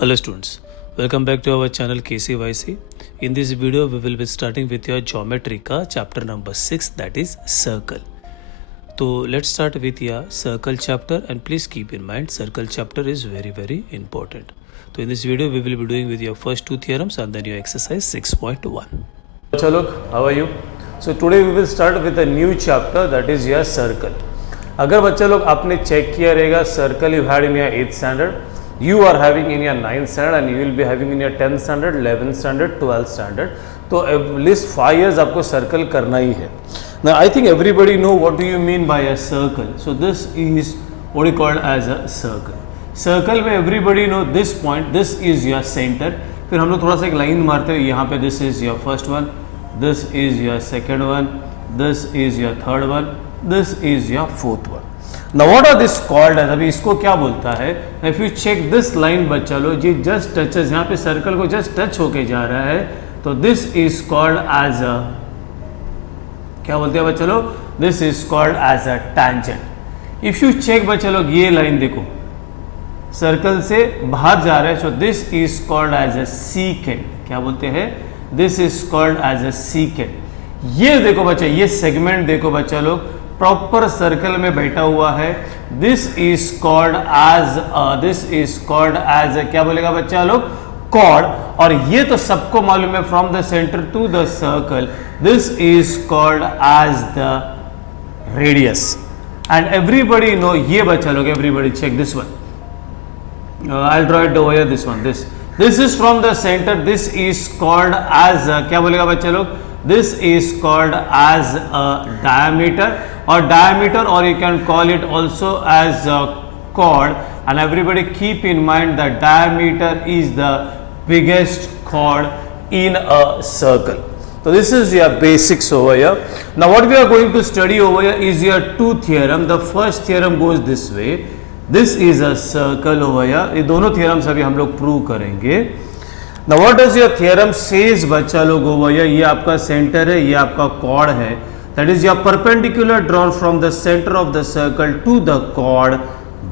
Hello students, welcome back to our channel KCYC. In this video we will be starting with your geometry ka chapter number 6, that is circle. So let's start with your circle chapter and please keep in mind circle chapter is very important. So in this video we will be doing with your first two theorems and then your exercise 6.1. Chalo, how are you? So today we will start with a new chapter, that is your circle. अगर बच्चा लोग आपने check किया रहेगा circle you had in your 8th standard, you are having in your 9th standard and you will be having in your 10th standard, 11th standard, 12th standard. तो at least 5 years आपको circle करना ही है. Now I think everybody know what do you mean by a circle. So this is what you call as a circle. Circle में everybody know this point, this is your center. फिर हम लोग थोड़ा सा एक line मारते हैं यहाँ पे, this is your first one, this is your second one, this is your third one, this is your fourth one. Now what are this called as? अभी इसको क्या बोलता है? If you check this line बच्चा लो, जी just touches, यहाँ पे circle को just touch होके जा रहा है, तो this is called as a, क्या बोलते हैं बच्चा लो? This is called as a tangent. If you check बच्चा लोग ये लाइन देखो, सर्कल से बाहर जा रहा है, so this is called as a secant. क्या बोलते हैं? This is called as a secant. ये देखो बच्चा, ये सेगमेंट देखो बच्चा लोग, प्रॉपर सर्कल में बैठा हुआ है. दिस इज कॉल्ड एज क्या बोलेगा बच्चा लोग? कॉर्ड. और ये तो सबको मालूम है, from the centre to the circle this is called as the radius. And everybody know, ये बच्चा लोग, everybody check this one. I draw it over this one. This is from the centre, this is called as क्या बोलेगा बच्चा लोग? This is called as a diameter or you can call it also as a chord. And everybody keep in mind that diameter is the biggest chord in a circle. So this is your basics over here. Now what we are going to study over here is your two theorem. The first theorem goes this way. This is a circle over here. ये दोनों theorems अभी हम लोग prove करेंगे. Now what does your theorem says बच्चा लोग over here? ये आपका सेंटर है, ये आपका chord है. That is your perpendicular drawn from the center of the circle to the chord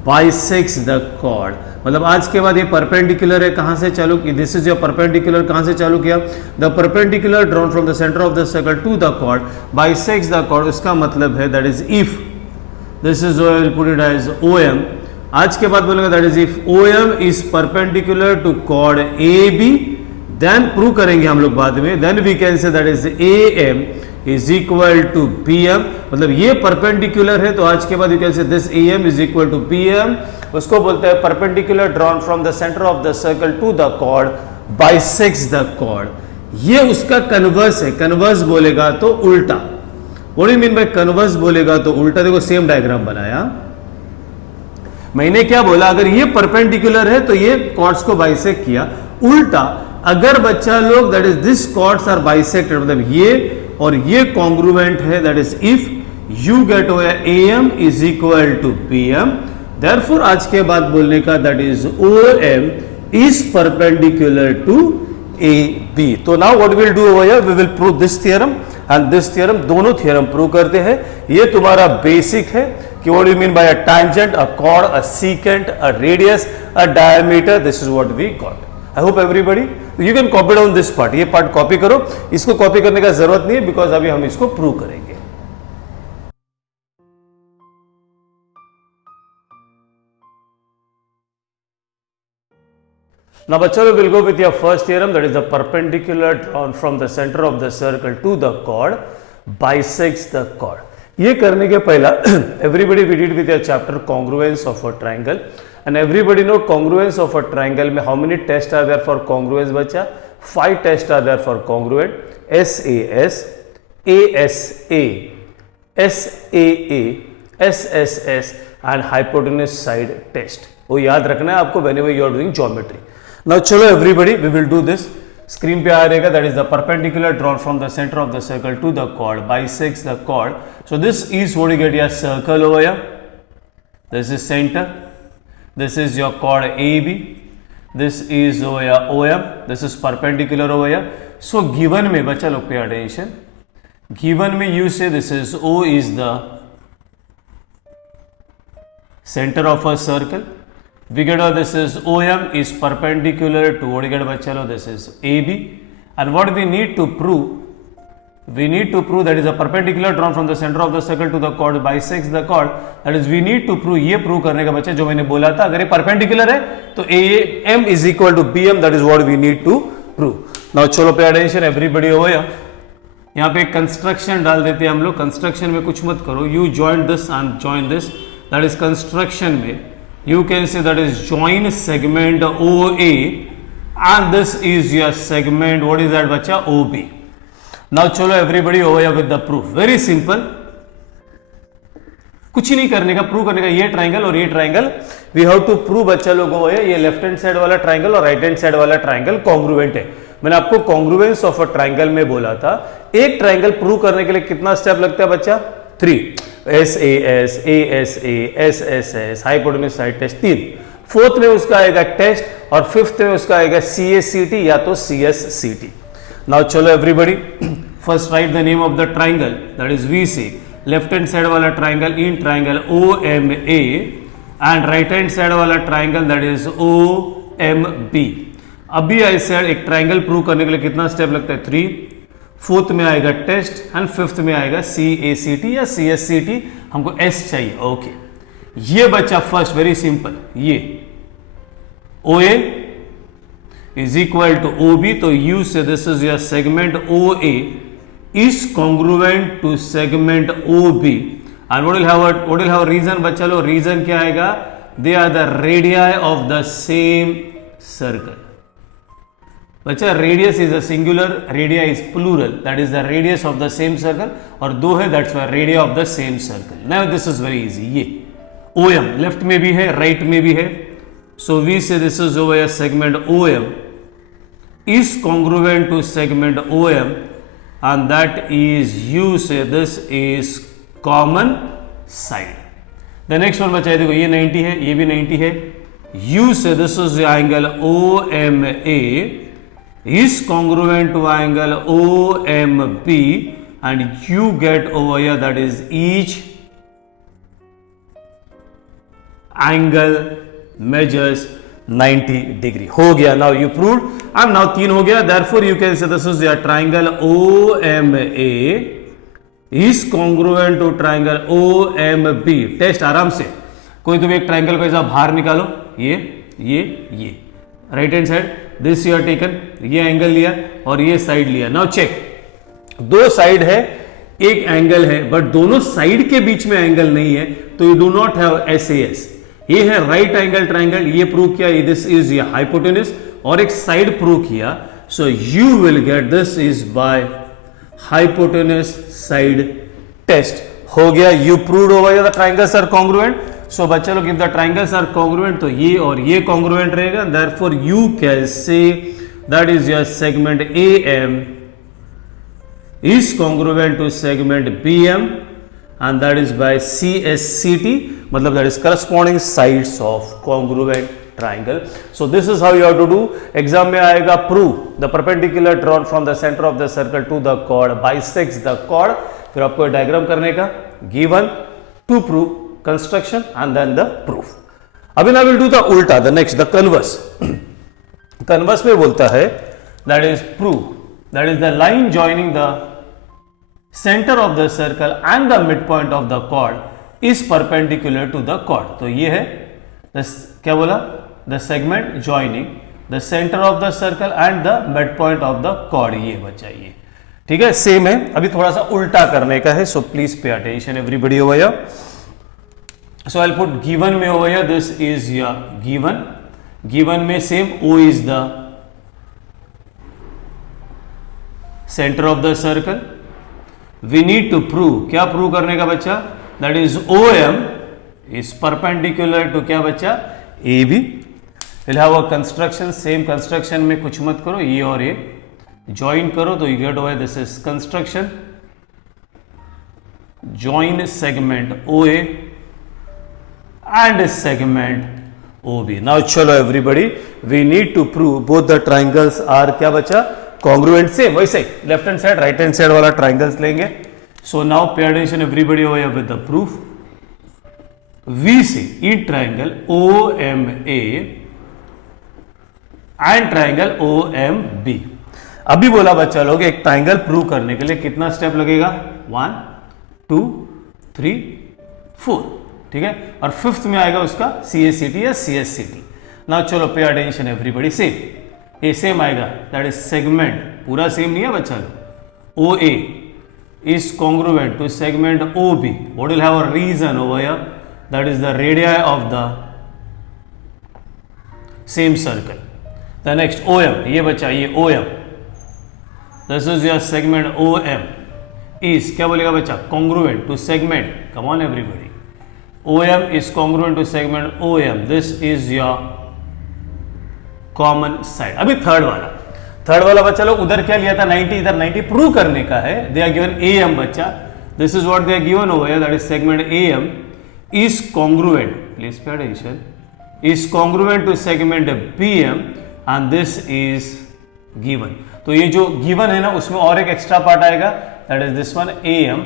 bisects the chord. मतलब आज के बाद ये perpendicular है, कहाँ से चालू की? This is your perpendicular, कहाँ से चालू किया? The perpendicular drawn from the center of the circle to the chord bisects the chord. उसका मतलब है that is if this is I will put it as OM. आज के बाद बोलेंगे that is if OM is perpendicular to chord AB, then prove करेंगे हम लोग बाद में, then we can say that is AM is equal to PM. मतलब ये परपेंडिकुलर है, तो आज के बाद you can say this AM is equal to PM. उसको बोलते हैं perpendicular drawn from the centre of the circle to the chord bisects the chord. ये उसका कन्वर्स है. कन्वर्स बोलेगा तो उल्टा. What do mean by converse बोलेगा तो उल्टा? देखो सेम डायग्राम बनाया, मैंने क्या बोला? अगर ये परपेंडिकुलर है तो ये कॉर्ड्स को बाइसेक्ट किया. उल्टा अगर बच्चा लोग that is this chords are bisected, मतलब ये और ये कॉन्ग्रुएंट है, that is if you get AM is equal to PM. Therefore आज के बाद बोलने का that is OM is perpendicular to AB. तो now what will do over here, we will prove this theorem and this theorem. दोनों theorem prove करते हैं. ये तुम्हारा बेसिक है कि what do you mean by a tangent, a chord, a secant, a radius, a diameter. This is what we got. I hope everybody you can copy down this part. ये part copy करो. इसको copy करने का जरूरत नहीं है because अभी हम इसको prove करेंगे. Now बच्चों we'll go with your first theorem, that is the perpendicular drawn from the center of the circle to the chord bisects the chord. ये करने के पहला everybody we did with your chapter congruence of a triangle and everybody know congruence of a triangle में how many tests are there for congruence बच्चा? 5 tests are there for congruent. SAS, ASA, SAA, SSS and hypotenuse side test. वो याद रखना है आपको whenever you are doing geometry. Now चलो everybody we will do this. Screen पे आ रहेगा that is the perpendicular drawn from the centre of the circle to the chord bisects the chord. So this is what you get your circle over here. This is centre, this is your chord AB, this is your OM, this is perpendicular over here. So given में बच्चा लोग pay attention, given में you say this is O is the center of a circle, we get this is OM is perpendicular to what you get बच्चा लो, this is AB, and what we need to prove that is a perpendicular drawn from the center of the circle to the chord bisects the chord, that is we need to prove, ये prove करने का बच्चा जो मैंने बोला था, अगर ये perpendicular है तो AM is equal to BM, that is what we need to prove. Now चलो pay attention everybody over here, यहाँ पे कंस्ट्रक्शन डाल देते हैं हम लोग. कंस्ट्रक्शन में कुछ मत करो, you join this and join this, that is construction में you can say that is join segment O A and this is your segment, what is that बच्चा, ओ बी. नाउ चलो everybody over here with the proof, very simple, कुछ ही नहीं करने का, prove करने का. ये ट्राइंगल और ये triangle we have to prove बच्चा लोगों को, ये लेफ्ट हैंड साइड वाला ट्राइंगल और राइट हैंड साइड वाला ट्राइंगल कॉन्ग्रुएंट है. मैंने आपको कॉन्ग्रुएंस ऑफ अ ट्राइंगल में बोला था. एक ट्राइंगल प्रूव करने के लिए कितना स्टेप लगता है बच्चा, 3, SAS, ASA, SSS, hypotenuse side test 3. Fourth में उसका आएगा टेस्ट और फिफ्थ में उसका आएगा CSCT या तो CSCT. नाउ चलो everybody, first right the name of the triangle, that is VC, left hand side वाला triangle in triangle OMA and right hand side वाला ट्राइंगल दैट इज OMB. अभी ऐसे एक ट्राइंगल प्रूव करने के लिए कितना स्टेप लगता है, 3. फोर्थ में आएगा टेस्ट एंड फिफ्थ में आएगा CACT या CSCT, हमको S चाहिए. ओके, ये बच्चा फर्स्ट, वेरी सिंपल, ये OA is equal to OB, तो U से this is your segment OA is congruent to segment OB and what will have reason बच्चा लो, रीजन क्या आएगा, they are the radii of the same circle. बच्चा radius is a singular, radii is plural, that is the radius of the same circle, और दो है that's why radii of the same circle. Now this is very easy, ये OM left में भी है right में भी है, so we say this is over segment OM is congruent to segment OM and that is you say this is common side. The next one बचा है, देखो ये 90 है, ये भी 90 है. You say this is the angle OMA is congruent to angle OMB and you get over here that is each angle measures 90 degree. हो गया, now you proved and now 3 हो गया, therefore you can say this is your triangle OMA is congruent to triangle OMB. Test आराम से, कोई तुम एक triangle को ऐसा बाहर निकालो, ये right hand side, this you are taken, ये एंगल लिया और ये साइड लिया. नाउ चेक, दो साइड है, एक एंगल है, बट दोनों साइड के बीच में एंगल नहीं है, तो you do not have SAS. ये है राइट एंगल ट्राइंगल, ये प्रूव किया, दिस इज ये हाइपोटेन्यूज, और एक साइड प्रूव किया, so you will get this is by hypotenuse side test. हो गया, you proved over the triangles are congruent. So बच्चा लोग, if the triangles are congruent तो ये और ये कॉन्ग्रुएंट रहेगा, therefore you can say that is your segment AM is congruent to segment BM and that is by CSCT, मतलब that is corresponding sides of congruent triangle. So this is how you have to do. Exam में आएगा prove the perpendicular drawn from the center of the circle to the chord bisects the chord. फिर आपको diagram करने का, given to prove construction and then the proof. अभी ना will do the उल्टा, the next, the converse. converse में बोलता है that is prove, that is the line joining the center of the circle and the midpoint of the chord is perpendicular to the chord. तो ये है क्या बोला, the segment joining the center of the circle and the midpoint of the chord. ये बचा, ये ठीक है, सेम है. अभी थोड़ा सा उल्टा करने का है, so please pay attention everybody over here. So I'll put given में over here, this is your given में same, O is the center of the circle. We need to prove, क्या प्रूव करने का बच्चा, that is OM is perpendicular to क्या बच्चा, AB. We'll have a construction, same construction में कुछ मत करो, ये और ये join करो तो you get over, this is construction, join segment OA and segment OB. Now चलो everybody, we need to prove both the triangles are क्या बच्चा, कॉन्ग्रुएंट. से वैसे left hand side right hand side वाला ट्राइंगल्स लेंगे. So now pay attention everybody over here with the proof. VC in triangle OMA and triangle OMB. अभी बोला बच्चा लोग एक ट्राइंगल प्रूव करने के लिए कितना स्टेप लगेगा, 1 2 3 4, ठीक है, और फिफ्थ में आएगा उसका CACT या CSCT. ना चलो पे अटेंशन एवरीबडी, सेम ये सेम आएगा, दैट इज सेगमेंट, पूरा सेम नहीं है बच्चा लोग. OA is congruent to segment OB. What will have a reason over here? That is the radii of the same circle. The next OM, ये बच्चा ये OM, this is your segment OM is क्या बोलेगा बच्चा, congruent to segment. Come on everybody. OM is congruent to segment OM. This is your common side. अभी third वाला बच्चा लोग उधर क्या लिया था 90, इधर 90 प्रूव करने का है. दे आर गिवन AM बच्चा, this is what they are given over here, that is segment AM is congruent, please pay attention, is congruent to segment BM and this is given. तो ये जो given है ना उसमें और एक extra part आएगा, that is this one, AM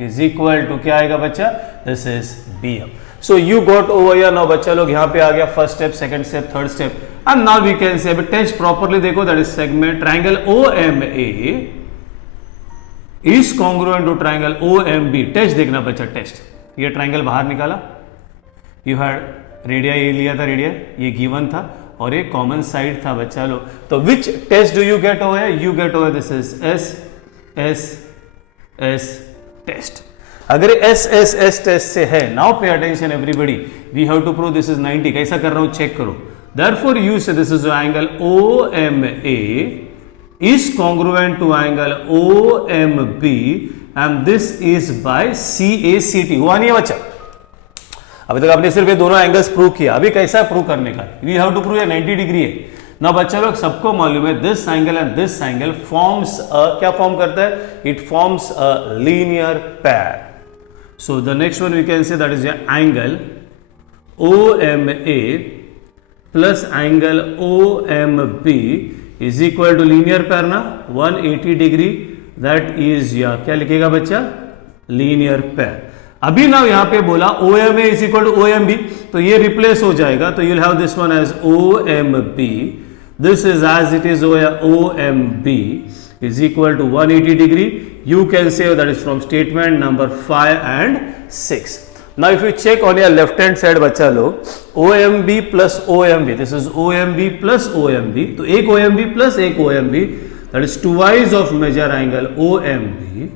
is equal to क्या आएगा बच्चा, this is BM. So you got over here now बच्चा लोग, यहाँ पे आ गया first step, second step, third step, and now we can say test properly देखो, that is segment triangle OMA is congruent to triangle OMB. Test देखना बच्चा, test, ये ट्राइंगल बाहर निकाला, यू हैड रेडिया, ये लिया था रेडिया, ये गिवन था और ये कॉमन साइड था बच्चा लोग. तो which test do you get over, you get over this is S test. अगर S टेस्ट से है, now pay attention everybody, we have to prove this is 90. कैसा कर रहा हूं चेक करो. Therefore you say this is angle OMA is congruent to angle OMB and this is by CACT. हुआ नहीं है बच्चा, अभी तक आपने सिर्फ ये दोनों एंगल्स प्रूव किया. अभी कैसा प्रूव करने का, वी हैव टू प्रूव ये 90 डिग्री है ना बच्चा लोग. सबको मालूम है this angle and this angle forms क्या फॉर्म करता है, इट फॉर्म्स अ लीनियर पैर. So the next one we can say that is your angle OMA plus angle OMB is equal to linear pair ना 180 degree. That is your क्या लिखेगा बच्चा, linear pair. अभी ना यहाँ पे बोला OMA is equal to OMB, तो ये रिप्लेस हो जाएगा. तो you'll have this one as OMB. This is as it is OMB is equal to 180 degree. You can say that is from statement number 5 and 6. Now if you check on your left hand side बच्चा लोग, OMB plus OMB, this is OMB plus OMB, तो एक OMB plus एक OMB, that is twice of major angle OMB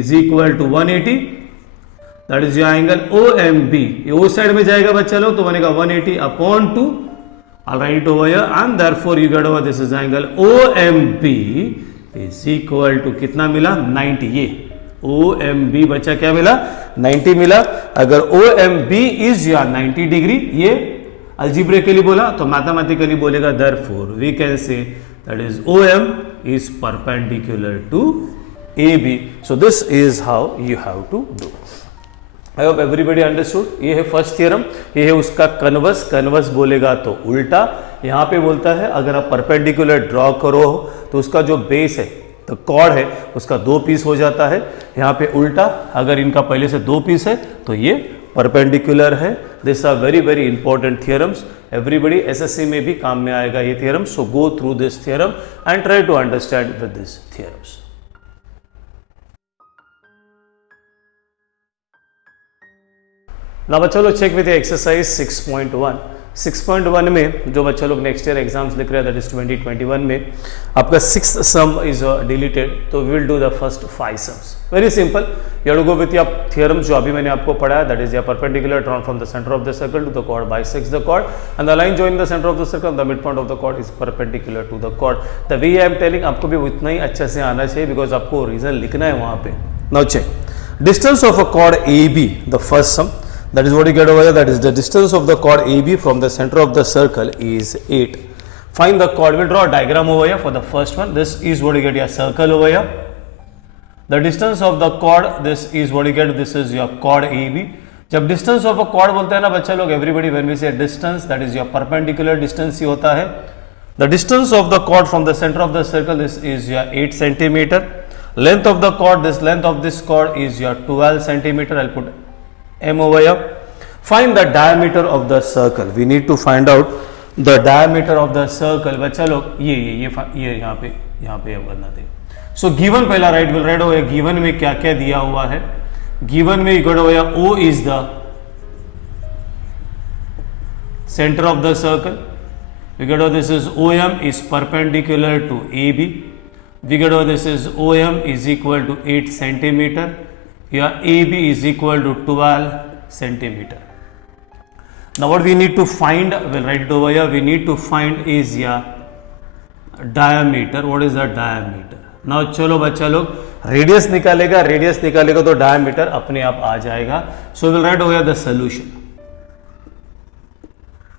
is equal to 180. that is your angle OMB. ये O side में जाएगा बच्चा लोग, तो बनेगा 180 upon 2. I'll write it over here and therefore you get over this is angle OMB is equal to कितना मिला, 90. ये OMB बच्चा क्या मिला, 90 मिला. अगर OMB is your 90 डिग्री, ये अल्जीब्रेकली बोला तो मैथमेटिकली बोलेगा, therefore we can say that is OM is perpendicular to AB. So this is how you have to do. I hope everybody understood. ये है फर्स्ट थियरम, ये है उसका कन्वर्स. कन्वर्स बोलेगा तो उल्टा. यहाँ पे बोलता है अगर आप परपेंडिकुलर ड्रॉ करो तो उसका जो बेस है, तो कॉर्ड है, उसका 2 पीस हो जाता है. यहाँ पे उल्टा, अगर इनका पहले से 2 पीस है तो ये परपेंडिकुलर है. This are very very important theorems. Everybody SSC में भी काम में आएगा ये theorem. So go through this theorem and try to understand with this theorems. ना बच्चा लोग चेक विद एक्सरसाइज 6.1. 6.1 में जो बच्चा लोग नेक्स्ट ईयर एग्जाम्स लिख रहे हैं, दैट इज 2021 में, आपका 6th सम इज डिलीटेड. तो we will do the first 5 sums. Very simple, you have to go with your theorems जो अभी मैंने आपको पढ़ाया, that is your perpendicular drawn from the centre of the circle to the chord bisects the chord and the line joining the centre of the circle, the mid point of the chord is perpendicular to the chord. The way I am telling, आपको भी उतना ही अच्छे से आना चाहिए because आपको reason लिखना है वहां पे. Now check distance of a chord AB, the first sum. That is what you get over here. That is the distance of the chord AB from the center of the circle is 8. Find the chord. We'll draw a diagram over here for the first one. This is what you get your circle over here. The distance of the chord, this is what you get. This is your chord AB. जब distance of a chord बोलते हैं ना बच्चा लोग, everybody when we say distance, that is your perpendicular distance ही होता है. The distance of the chord from the center of the circle, this is your 8 centimeter. Length of the chord, this length of this chord is your 12 centimeter. I'll put M over here. Find the diameter of the circle, we need to find out the diameter of the circle. बच्चा लोग ये यहाँ पे करना थे। So given पहला right will write हो गया, गिवन में क्या क्या दिया हुआ है, गिवन में गढ़ हो गया O is the center of the circle, we get this is OM is perpendicular to AB, we get this is OM is equal to 8 centimeter, yeah, AB is equal to 12 centimeter. Now what we need to find, we'll write it over here, we need to find is diameter. What is the diameter? Now चलो बच्चा लोग radius निकालेगा तो diameter अपने आप आ जाएगा। So will write over the solution.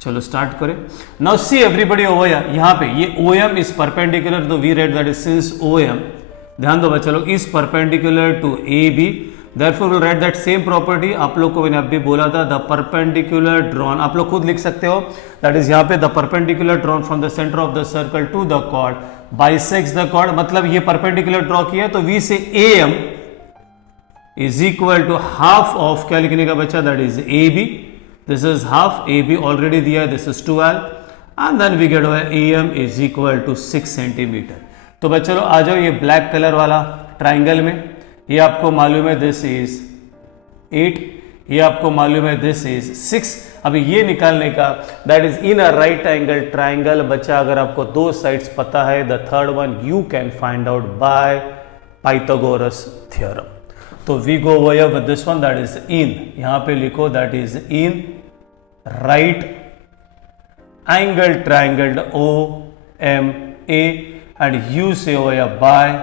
चलो स्टार्ट करें। नाउ सी एवरीबॉडी ओवर यहाँ पे ये OM इज परपेंडिकुलर, तो we write that is since OM, ध्यान दो बच्चा लोग, is perpendicular to AB, therefore we'll write that same property। आप लोग को मैंने अभी बोला था द परपेंडिकुलर ड्रॉन, आप लोग खुद लिख सकते हो, दैट इज यहाँ पे the perpendicular drawn from the centre of the circle to the chord bisects the chord, मतलब ये परपेंडिकुलर ड्रॉ किया तो we say AM is equal to half of, क्या लिखने का बच्चा, that is AB, this is half, AB already दिया है, this is 12 and then we get AM is equal to 6 centimetre. तो बच्चा लोग आ जाओ ये ब्लैक कलर वाला ट्राइंगल में, ये आपको मालूम है दिस इज 8, ये आपको मालूम है दिस इज 6। अभी ये निकालने का, that is in a right angle triangle. बच्चा अगर आपको दो साइड्स पता है, the third one you can find out by Pythagoras theorem. तो we go over with this one, that is in, यहां पे लिखो that is in right angle triangle OMA and you say over by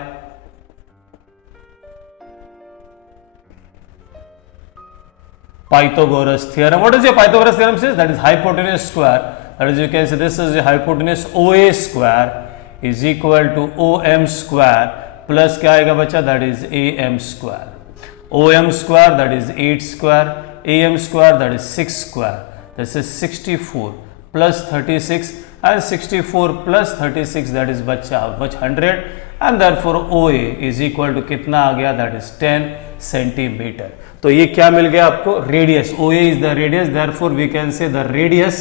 Pythagoras theorem. What is your Pythagoras theorem says? That is hypotenuse square. That is, you can say this is the hypotenuse OA square is equal to OM square plus क्या आएगा बच्चा? That is AM square. OM square that is 8 square. AM square that is 6 square. This is 64 plus 36 and 64 plus 36 that is बच्चा 100 and therefore OA is equal to कितना आ गया? That is 10 centimetre. तो ये क्या मिल गया आपको? Radius. OA is the radius, therefore we can say the radius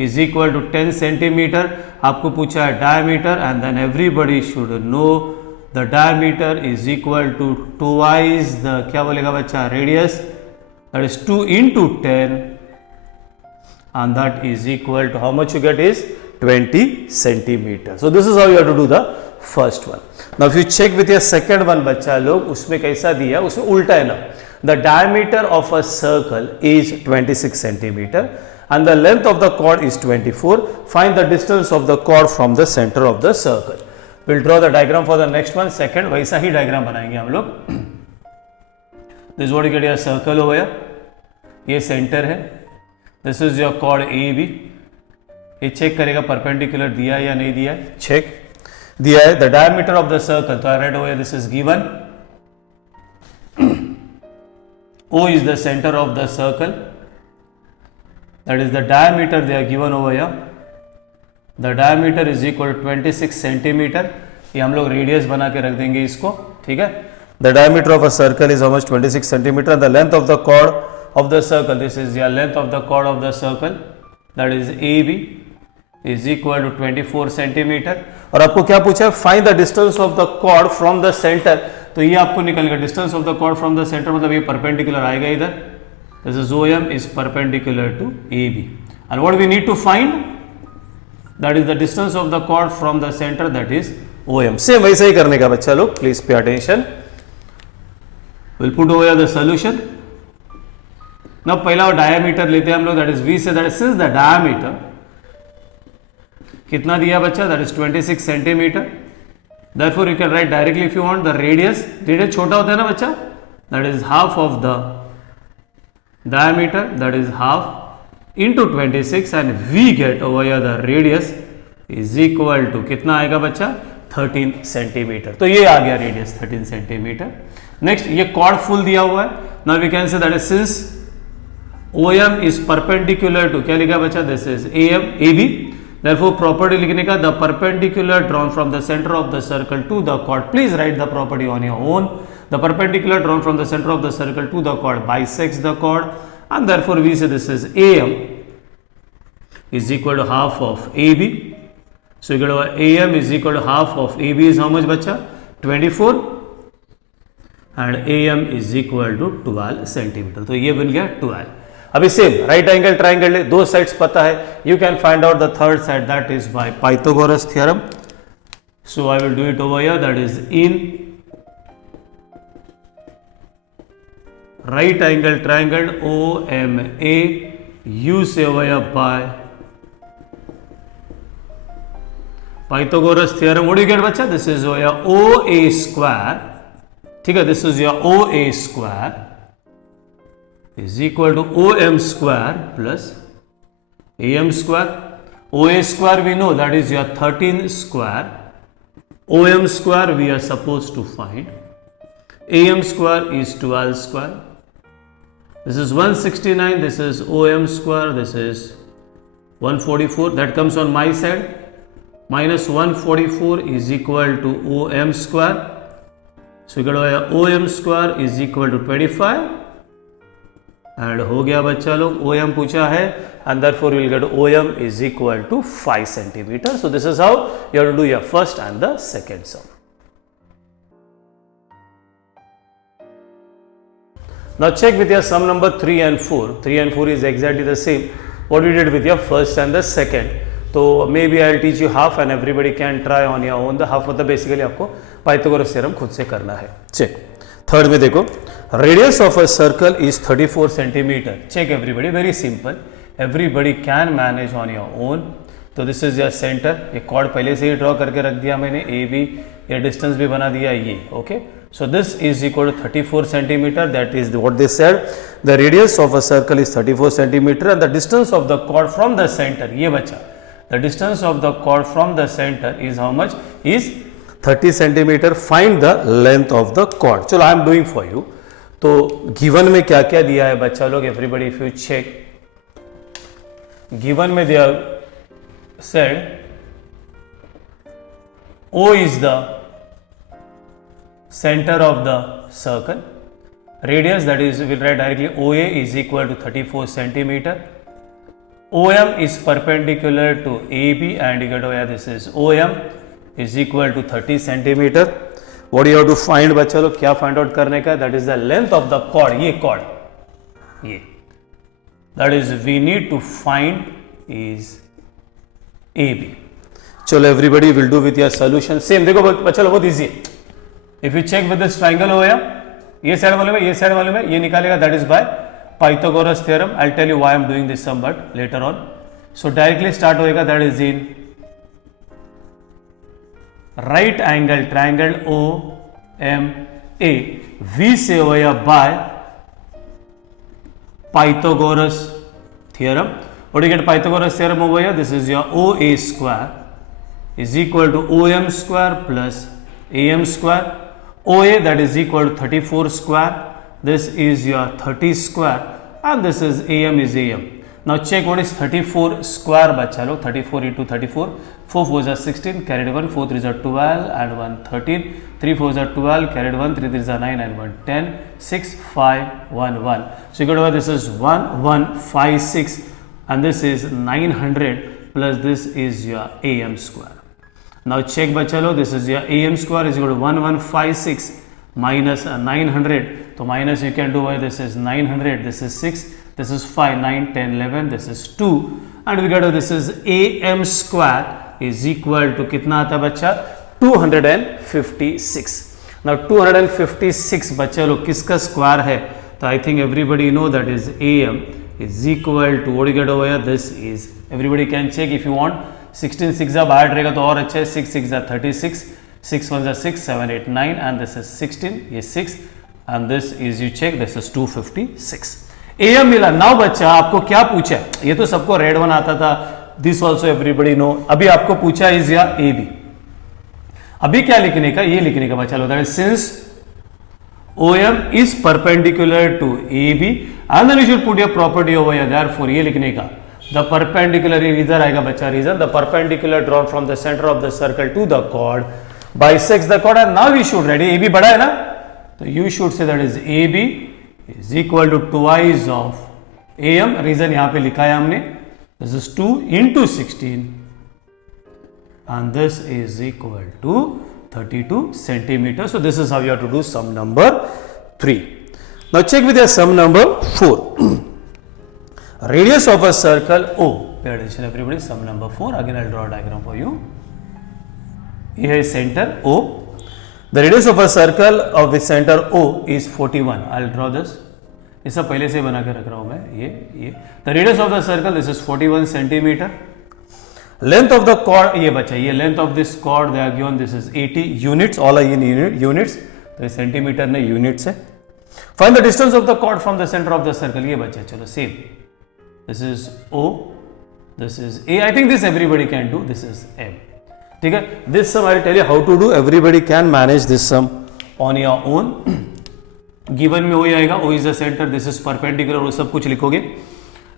is equal to 10 centimetre. आपको पूछा है diameter and then everybody should know the diameter is equal to twice the, क्या बोलेगा बच्चा, radius, that is 2 into 10 and that is equal to how much you get is 20 centimeter. So this is how you have to do the first one. Now if you check with your second one बच्चा लोग, उसमें कैसा दिया, उसमें उल्टा है ना, the diameter of a circle is 26 centimeter and the length of the chord is 24. Find the distance of the chord from the center of the circle. We'll draw the diagram for the next one, second, वैसा ही diagram बनाएंगे हम लोग। This is what you get your circle over here, ये center है, this is your chord AB, ये check करेगा perpendicular दिया है या नहीं दिया है, चेक दिया है। The diameter of the circle, तो I write over this is given, O is the center of the circle, that is the diameter they are given over here, the diameter is equal to 26 centimetre. ये हम लोग radius बना के रख देंगे इसको, ठीक है। The diameter of a circle is almost 26 centimetre. The length of the chord of the circle, this is the length of the chord of the circle, that is AB is equal to 24 centimetre. और आपको क्या पूछा है? Find the distance of the chord from the centre. तो ये आपको निकलेगा distance of the chord from the centre, मतलब ये परपेंडिकुलर आएगा इधर, this is OM is perpendicular to AB and what we need to find, that is the distance of the chord from the centre, that is OM। Same वैसे ही करने का बच्चा लोग, please pay attention. Will put over the solution. ना पहला diameter लेते हैं हम लोग, दैट इज V से, that is since the diameter कितना दिया बच्चा, that is 26 centimetre, therefore you can write directly if you want the radius, radius छोटा होता है ना बच्चा, that is half of the diameter, that is half into 26 and we get over here the radius is equal to कितना आएगा बच्चा, 13 centimetre. तो ये आ गया रेडियस 13 सेंटीमीटर। नेक्स्ट ये कॉर्ड फुल दिया हुआ है, now we can say that is since OM is perpendicular to, क्या लिखा बच्चा, this is AB, therefore property लिखने का, the perpendicular drawn from the center of the circle to the chord, please write the property on your own, The perpendicular drawn from the center of the circle to the chord bisects the chord, and therefore we say this is AM is equal to half of AB. So you get AM is equal to half of AB is how much बच्चा 24 and AM is equal to 12 centimetre. तो ये बन गया 12. अभी same right angle triangle ले, दो sides पता है. You can find out the third side, that is by Pythagoras theorem. So I will do it over here. That is in right angle triangle OMA, you say over here by Pythagoras theorem. What do you get बच्चा? This is over here OA square. ठीक है, this is your OA square is equal to OM square plus AM square. OA square we know that is your 13 square. OM square we are supposed to find. AM square is 12 square. This is 169. This is OM square. This is 144. That comes on my side. Minus 144 is equal to OM square. So you get OM square is equal to 25. And हो गया बच्चा लोग. OM पूछा है and therefore will get OM is equal to 5 centimetre. So this is how you have to do your first and the second sum. Now check with your sum number 3 and 4. 3 and 4 is exactly the same what we did with your first and the second. तो may be I will teach you half and everybody can try on your own. The half मतलब basically आपको Pythagoras theorem खुद से करना है. Check third में देखो, radius of a circle is 34 centimetre. Check everybody, very simple, everybody can manage on your own. तो this is your centre. ये कॉर्ड पहले से ही ड्रॉ करके रख दिया मैंने. ए बी ये डिस्टेंस भी बना दिया ये. Okay, so this is equal to 34 centimetre. That is what they said. The radius of a circle is 34 centimetre and the distance of the chord from the centre, ये बचा, the distance of the chord from the centre is how much? Is 30 centimetre. Find the length of the chord. चलो I am doing for you. तो given में क्या क्या दिया है बच्चा लोग? Everybody if you check, given में they are said O is the center of the circle. Radius, that is, we'll write directly OA is equal to 34 centimeter. OM is perpendicular to AB and you get where this is OM is equal to 30 centimeter. What do you have to find बच्चा लोग? क्या find out करने का? That is the length of the chord. ये chord, ये that is we need to find is AB. चलो everybody will do with your solution. Same देखो बच्चा लोग, बहुत इजी है. If you check with this triangle हो गया, ये साइड वाले में, ये साइड वाले में, ये निकालेगा. That is by Pythagoras theorem. I tell you why I am doing this sum but later on. So directly start होएगा. That is in right angle triangle OMA. V say होया by Pythagoras theorem. What do you get Pythagoras theorem over here? This is your OA square is equal to OM square plus AM square. OA, that is equal to 34 square. This is your 30 square and this is AM is AM. Now check what is 34 square बच्चा लोग. 34 into 34. 4 4s are 16, carried 1, 4 3s are 12 and 1 13. 3 4s are 12, carried 1, 3 3s are 9 and 1 10. 6 5 1 1. So you got over, this is 1 1 5 6. And this is 900 plus this is your AM square. Now check बच्चा लो, this is your AM square is equal to 1156 minus 900. तो minus you can do by this is 900, this is 6, this is 5, 9, 10, 11, this is 2 and we got to this is AM square is equal to कितना आता है बच्चा? 256. Now 256 बच्चा लो किसका square है? तो I think everybody know that is AM is equal to what you get over here. This is, everybody can check if you want. 16 6 जा बाहर रहेगा तो और अच्छा है. 6 6 जा 36, 6 1 जा 6, 7 8 9 and this is 16, ये 6 and this is you check, this is 256. AM मिला. नाउ बच्चा आपको क्या पूछा है? ये तो सबको रेड वन आता था. This also everybody know. अभी आपको पूछा इज या AB. अभी क्या लिखने का? ये लिखने का बच्चा लोग. Since OM is perpendicular to AB and then you should put your property over here. Therefore ये लिखने का the perpendicular, इधर आएगा बच्चा reason, the perpendicular drawn from the center of the circle to the chord bisects the chord and now we should ready. AB बड़ा है ना, तो you should say that is A B is equal to twice of A M. Reason यहां पे लिखा है हमने, this is 2 into 16 and this is equal to 32 centimeters. So this is how you have to do sum number 3. Now check with your sum number 4. Radius of a circle O. Pay attention everybody. Sum number 4. Again I'll draw a diagram for you. Here is center O. The radius of a circle of the center O is 41. I'll draw this. ये सब पहले से बना के रख रहा हूं मैं. ये the radius of the circle, this is 41 centimeter. Length of the chord, ये बचा, ये length of this chord they are given, this is 80 units, all are in units. तो ये सेंटीमीटर ने units है. Find the distance of the chord from the center of the circle. ये बचा, चलो same. This is O, this is A. I think this everybody can do. This is M. ठीक है. This sum I'll tell you how to do. Everybody can manage this sum on your own. Given में वही आएगा, O is the center, this is perpendicular, वो सब कुछ लिखोगे.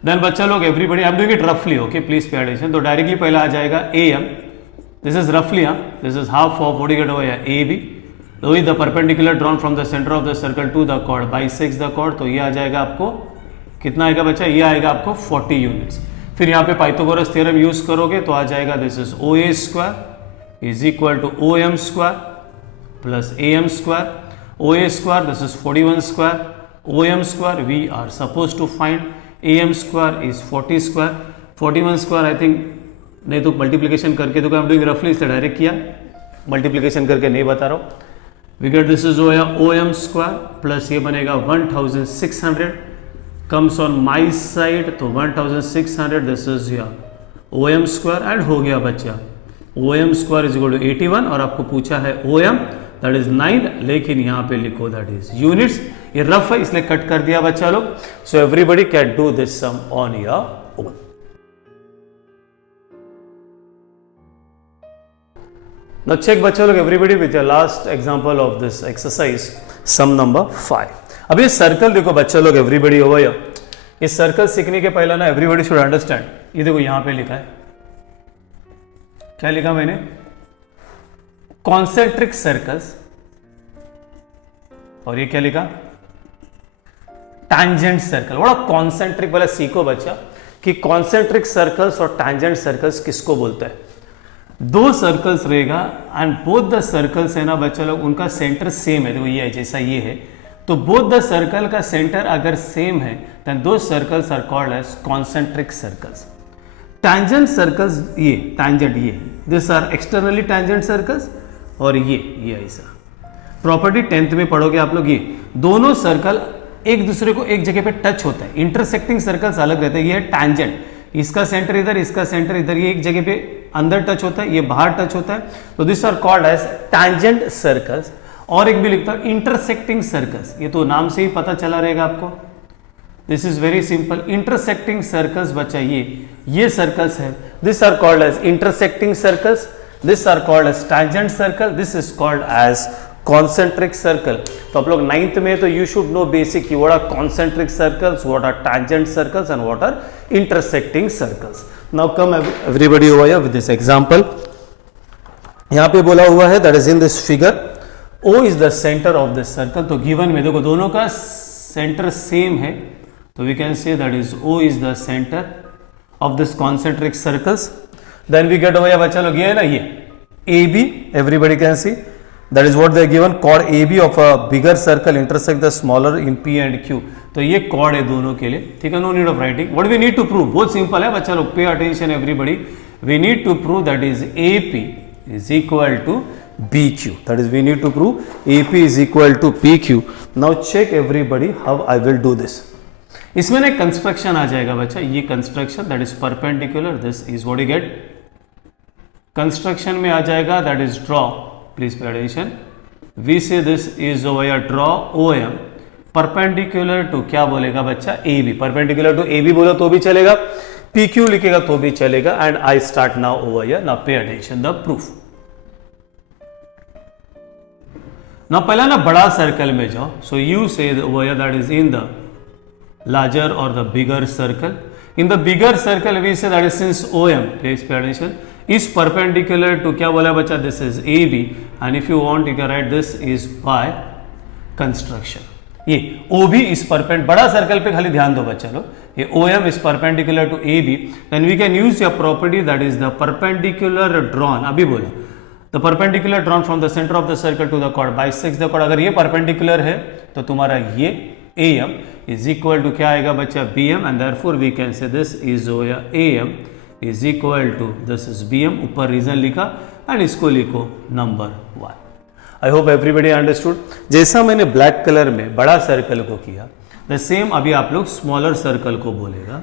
Then बच्चा लोग everybody, I am doing it रफली, ओके, प्लीज पे अटेंशन. तो डायरेक्टली पहला आ जाएगा ए एम, दिस इज रफली, this is half of what you get over A B, तो the perpendicular drawn from the centre of the circle to the chord by 6 the chord. तो ये आ जाएगा आपको कितना आएगा बच्चा, ये आएगा आपको 40 यूनिट्स. फिर यहाँ पे पाइथागोरस थ्योरम यूज करोगे तो आ जाएगा this is O A square is equal to O M square plus A M square. O A square this is 41 square, O M square we are suppose to find am square is 40 square, 41 square I think नहीं तो multiplication करके, तो आई am doing रफली, इससे direct किया, multiplication करके नहीं बता रहा हूँ. We get this is O M square plus ये बनेगा 1600 कम्स ऑन माई साइड, तो 1600 this is O M square and हो गया बच्चा O M square is equal to 81. और आपको पूछा है ओ एम दैट इज 9, लेकिन यहाँ पे लिखो दैट इज यूनिट्स. ये रफ है इसलिए कट कर दिया बच्चा लोग. So everybody can do this sum on your own. Now check बच्चा लोग everybody with your last example of this exercise, sum number 5. अब ये सर्कल देखो बच्चा लोग एवरीबडी ओवर हियर. इस सर्कल सीखने के पहले ना एवरीबडी शुड अंडरस्टैंड, ये देखो यहां पे लिखा है, क्या लिखा मैंने, कॉन्सेंट्रिक सर्कल्स, और ये क्या लिखा, टैंजेंट सर्कल. बड़ा कॉन्सेंट्रिक वाला सीखो बच्चा कि कॉन्सेंट्रिक सर्कल्स और टैंजेंट सर्कल्स किसको बोलते हैं. दो सर्कल्स रहेगा एंड बोथ द सर्कल्स है ना बच्चा लोग, उनका सेंटर सेम है. देखो ये है, जैसा ये है, तो बोथ द सर्कल का सेंटर अगर सेम है देन दो circles are called as concentric circles. Tangent circles, ये टैंजेंट, ये this are externally tangent circles, और ये ऐसा प्रॉपर्टी 10th में पढ़ोगे आप लोग. ये दोनों सर्कल एक दूसरे को एक जगह पे टच होता है, इंटरसेक्टिंग सर्कल्स अलग रहते हैं. ये है टैंजेंट, इसका सेंटर इधर, इसका सेंटर इधर, ये एक जगह पे अंदर टच होता है, ये बाहर टच होता है, तो this are called as tangent circles. और एक भी लिखता हूं इंटरसेक्टिंग सर्कल्स, ये तो नाम से ही पता चला रहेगा आपको. This is very simple, intersecting circles बच्चा, ये सर्कल्स है, this are called as intersecting circles, this are called as tangent circle, this is called as concentric circle. तो आप लोग 9th में तो you should know basic what are concentric circles, what are tangent circles and what are intersecting circles. Now come everybody over here with this example. यहां पे बोला हुआ है that is in this figure, O is the centre of this circle. तो given में देखो दोनों का सेंटर सेम है, तो we can say that is O is the centre of this concentric circles. Then we get over बच्चा लोग, ये है ना, ये AB, everybody can see that is what they are given, chord AB of a bigger circle intersect the smaller in P and Q. तो ये chord है दोनों के लिए, ठीक है, no need of writing. What we need to prove, बहुत simple है बच्चा लोग, pay attention everybody. We need to prove that is AP is equal to BQ. That is we need to prove AP is equal to PQ. Now check everybody how I will do this. इसमें ना construction आ जाएगा बच्चा, ये construction that is perpendicular, this is what you get. Construction में आ जाएगा that is draw, please pay attention. We say this is over here draw OM perpendicular to क्या बोलेगा बच्चा, AB. परपेंडिकुलर टू AB बोलो तो भी चलेगा, PQ लिखेगा तो भी चलेगा. And I start now over here. Now pay attention the proof. Now पहला ना बड़ा सर्कल में जाओ. सो you say over here that is in the larger or the bigger circle. In the bigger circle we say that is since OM, please pay attention, is perpendicular to क्या बोला बच्चा, this is AB, and if you want you can write this is by construction. ये O B is परपेंड, बड़ा circle पे खाली ध्यान दो बच्चा लोग, ये O M is perpendicular to A B, then we can use your property that is the perpendicular drawn. अभी बोलो the perpendicular drawn from the centre of the circle to the chord bisects the chord. अगर ये perpendicular है तो तुम्हारा ये A M is equal to क्या आएगा बच्चा, B M, and therefore we can say this is A M is equal to this is B M, ऊपर रीजन लिखा एंड इसको लिखो number 1। I hope everybody understood. जैसा मैंने ब्लैक कलर में बड़ा सर्कल को किया, द सेम अभी आप लोग स्मॉलर सर्कल को बोलेगा,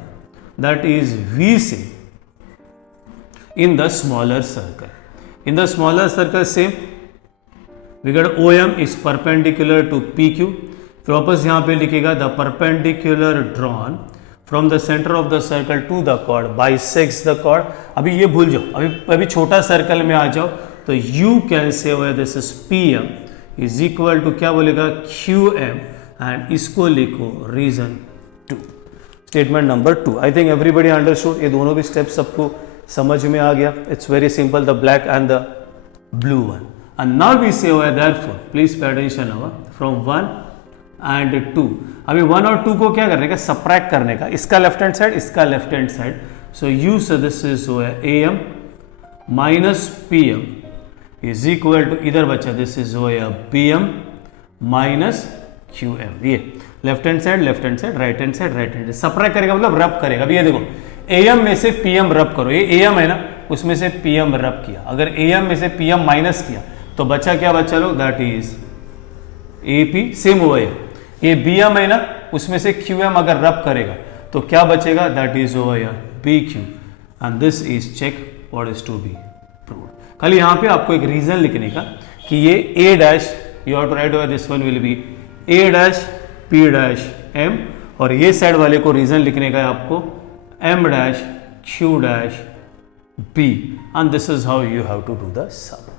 that is we say in the smaller circle. In the smaller circle same we get O M is perpendicular to P Q, फिर वापस यहां पे लिखेगा the perpendicular drawn from the centre of the circle to the chord bisects the chord. अभी ये भूल जाओ, अभी छोटा सर्कल में आ जाओ, तो you can say this is P M is equal to क्या बोलेगा, क्यू एम, एंड इसको लिखो reason 2, statement number 2। I think everybody understood. ये दोनों भी स्टेप्स सबको समझ में आ गया। It's very simple, the black and the blue one. And now we say therefore please pay attention from 1 and 2। अभी 1 और 2 को क्या करने का, सब्ट्रैक्ट करने का, इसका लेफ्ट हैंड साइड, इसका left hand side. So you say this is A M minus P M is equal to, इधर बच्चा this is B M minus Q M. ये left hand side, right hand side, right hand side, subtract करेगा मतलब रब करेगा। अभी ये देखो ए एम में से पी एम रब करो, ये ए एम है ना, उसमें से पी एम रब किया। अगर ए एम में से पी एम माइनस किया तो बचा क्या बच्चा लोग, that is A P, same हुआ ये बी एम है ना, उसमें से क्यू एम अगर रब करेगा तो क्या बचेगा, that is B Q, and this is check what is to be proved. खाली यहां पे आपको एक रीजन लिखने का कि ये A dash, you have to write this one will be A dash P dash M, और ये साइड वाले को रीजन लिखने का है आपको M dash Q dash B, and this is how you have to do the sum.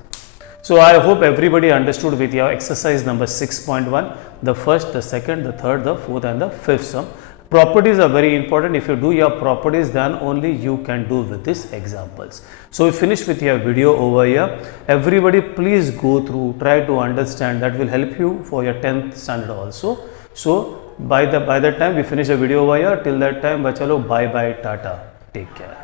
So I hope everybody understood with your exercise number 6.1, the first, the second, the third, the fourth and the fifth sum. Properties are very important. If you do your properties, then only you can do with these examples. So we finished with your video over here. Everybody please go through, try to understand, that will help you for your 10th standard also. So by the time we finish the video over here, till that time, bye bye, tata, take care.